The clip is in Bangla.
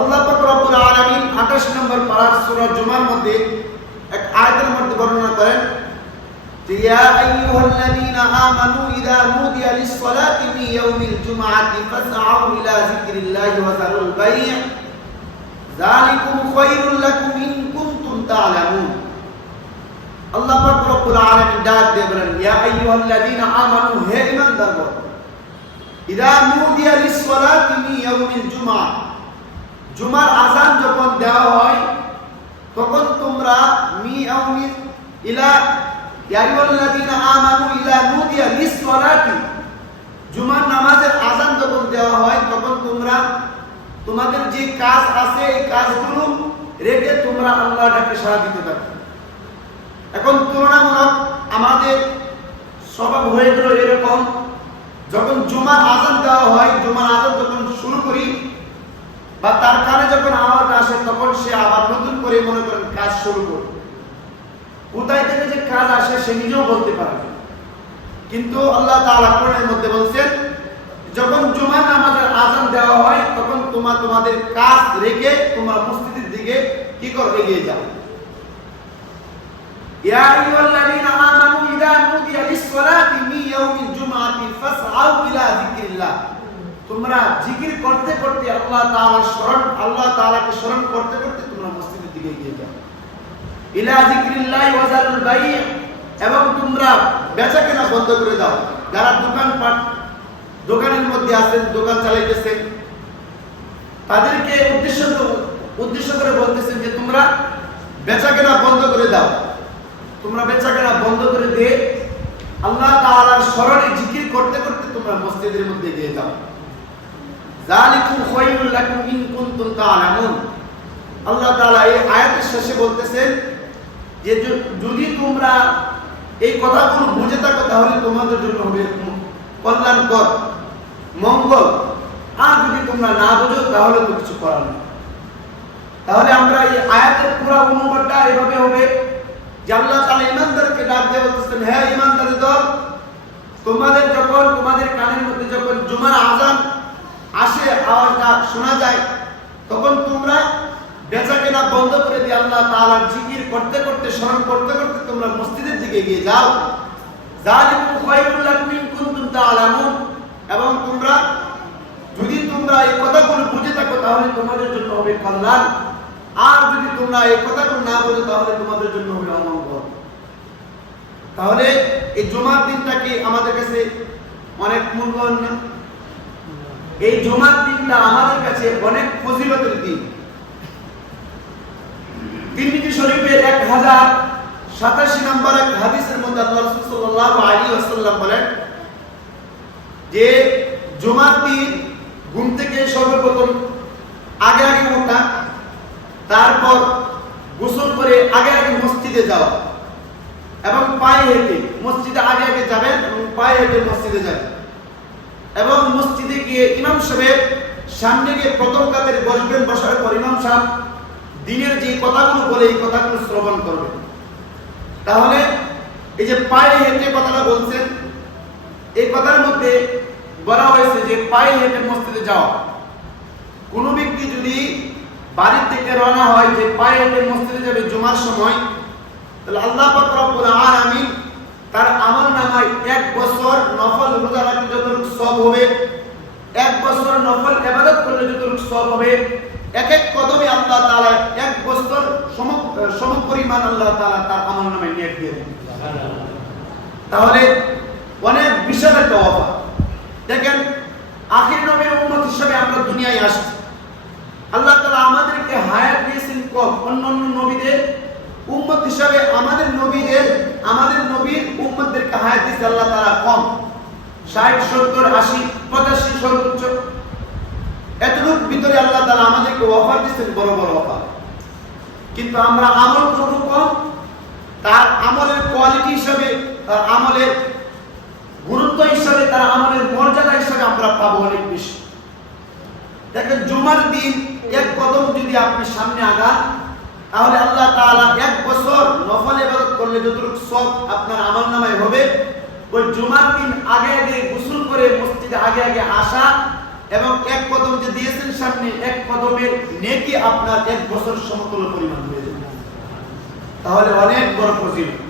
আল্লাহ পাক রব্বুল আলামিন 28 নম্বর পারার সূরা জুমার মধ্যে এক আয়াতের মধ্যে বর্ণনা করেন যে, ইয়া আইয়ুহাল্লাযীনা আমানু ইযা নুদিয়া লিস-সালাতি মিন ইয়াউমিল জুমআতি ফাসআউ ইলা যিকরিল্লাহি ওয়া যারুল বাই' যালিকুম খায়রুল লাকুম ইন কুনতুম তা'লামুন। আল্লাহ পাক রব্বুল আলামিন ডাক দিয়ে বলেন, ইয়া আইয়ুহাল্লাযীনা আমানু, হে ঈমানদারগণ ইযা নুদিয়া লিস-সালাতি ইয়াউমিল জুমার আজান যখন দেওয়া হয়, তখন তোমরা নামাজের আজান যখন দেওয়া হয়, তখন তোমরা তোমাদের যে কাজ এই কাজগুলো তোমরা দিতে এখন তুলনামূলক আমাদের স্বভাব হয়ে গেল এরকম, যখন জুমার আজান দেওয়া হয়, জুমার আজান যখন শুরু করি বা তার কানে যখন আওয়াজ আসে, তখন সে আবার নতুন করে মনে করেন কাজ শুরু করে কোথায় থেকে যে কাজ আসে, সে নিজেও বলতে পারবে কিন্তু আল্লাহ তাআলা মধ্যে বলছেন, যখন জুমার নামাজের আজান দেওয়া হয়, তখন তোমার তোমাদের কাজ রেখে তোমার মসজিদের দিকে কি করো, এগিয়ে যাও। ইয়া তোমরা জিকির করতে করতে আল্লাহ তাআলা স্মরণ, আল্লাহ তাআলাকে স্মরণ করতে করতে তোমরা মসজিদের দিকে এগিয়ে যাও। ইলা ওয়া বাই' এবং তোমরা বেচা কেনা বন্ধ করে দাও। যারা দোকান পাট দোকানের মধ্যে আছেন, দোকান চালাইতেছেন, তাদেরকে উদ্দেশ্য উদ্দেশ্য করে বলতেছেন যে তোমরা বেচা কেনা বন্ধ করে দাও। তোমরা বেচা কেনা বন্ধ করে দিয়ে আল্লাহ তাআলার স্মরণে জিকির করতে করতে তোমরা মসজিদের মধ্যে গিয়ে যাও। যালিকুম খায়রুল লাকুম ইন কুনতুম তা'লামুন। আল্লাহ এই আয়াতের শেষে বলতেছেন যে যদি তোমরা এই কথাগুলো বুঝে থাকো, তাহলে তোমাদের জন্য হবে কল্যাণকর, মঙ্গল। আর যদি তোমরা না বুঝো, তাহলে তো কিছু করার নেই। তাহলে আমরা এই আয়াতের পুরো অনুবাদটা এভাবে হবে যে আল্লাহ তাআলা ইমানদারকে ডাক দিয়ে বলতেছেন হ্যাঁ ইমানদারের দল, তোমাদের যখন, তোমাদের কানের মধ্যে যখন জুমার আজান আসে আওয়াজটা শোনা যায়। তখন তোমরা বেচা কেনা বন্ধ করে দিয়ে আল্লাহ তাআলার জিকির করতে করতে, স্মরণ করতে করতে তোমরা মসজিদের দিকে গিয়ে যাও। এবং তোমরা, যদি তোমরা এই কথাগুলো বুঝে থাকো, তাহলে তোমাদের জন্য হবে কল্যাণ। আর যদি তোমরা এই কথাগুলো না বুঝো, তাহলে তোমাদের জন্য হবে অমঙ্গল। তাহলে এই জুমার দিনটা কি আমাদের কাছে অনেক মূল্যবান না এই জুমার দিনটা আমাদের কাছে অনেক ফজিলতের দিন। তিরমিজি শরীফের এক হাজার সাতাশি নম্বর এক হাদিসের মধ্যে আল্লাহ রাসূল সাল্লাল্লাহু আলাইহি ওয়াসাল্লাম বলেন যে জুমার দিন ঘুম থেকে সর্বপ্রথম আগে আগে ওঠা তারপর গোসল করে আগে আগে মসজিদে যাওয়া এবং পায়ে হেঁটে মসজিদে আগে আগে যাবেন এবং পায়ে হেঁটে মসজিদে যাবেন। এবং মসজিদে গিয়ে ইমাম সাহেব সামনে গিয়ে প্রথম কাতারে বসবেন, বসার পর ইমাম সাহেব দিনের যে কথাগুলো বলে এই কথাগুলো শ্রবণ করবেন। তাহলে এই যে পায়ে হেঁটে কথাটা বলছেন, এই কথার মধ্যে বলা হয়েছে যে পায়ে হেঁটে মসজিদে যাওয়া। কোনো ব্যক্তি যদি বাড়ির থেকে রওনা হয় যে পায়ে হেঁটে মসজিদে যাবে জুমার সময়, তাহলে আল্লাহ পাক রব্বুল আলামিন তার আমল নামায় এক বছর নফল রোজা রাখলে যতটুকু সব হবে এক বছর নফল ইবাদত করলে যতটুকু সব হবে এক এক কদমে আল্লাহ তাআলা এক বছর সম পরিমাণ আল্লাহ তাআলা তার আমল নামায় নিয়ে দিয়ে দেন। তাহলে অনেক বিশাল একটা অফার। দেখেন, আখির নবীর উম্মত হিসেবে আমরা দুনিয়ায় আসছি। আল্লাহ তাআলা আমাদেরকে হায়াত দিয়েছেন কম অন্য অন্য নবীদের উম্মত হিসাবে আমাদের নবীদের, আমাদের নবীর উম্মতদেরকে হায়াত দিয়েছে আল্লাহ তাআলা কম। ষাট, সত্তর, আশি, পঁচাশি সর্বোচ্চ। ভিতরে আল্লাহ তাআলা আমাদেরকে অফার দিচ্ছেন বড় বড় অফার। কিন্তু আমরা আমল করব কম তার আমলের কোয়ালিটি হিসাবে, তার আমলের গুরুত্ব হিসাবে, তার আমলের মর্যাদা হিসাবে আমরা পাবো অনেক বেশি। দেখেন, জুমার দিন এক কদম যদি আপনি সামনে আগান, তাহলে আল্লাহ তাআলা এক বছর নফল ইবাদত করলে যতটুকু সব আপনার আমল নামায় হবে। ওই জুমার দিন আগে আগে গোসল করে মসজিদে আগে আগে আসা এবং এক কদম যে দিয়েছেন সামনে, এক কদমের নেকি আপনার এক বছর সমতুল্য পরিমাণ হয়ে যাবে। তাহলে অনেক বড় ফজিলত।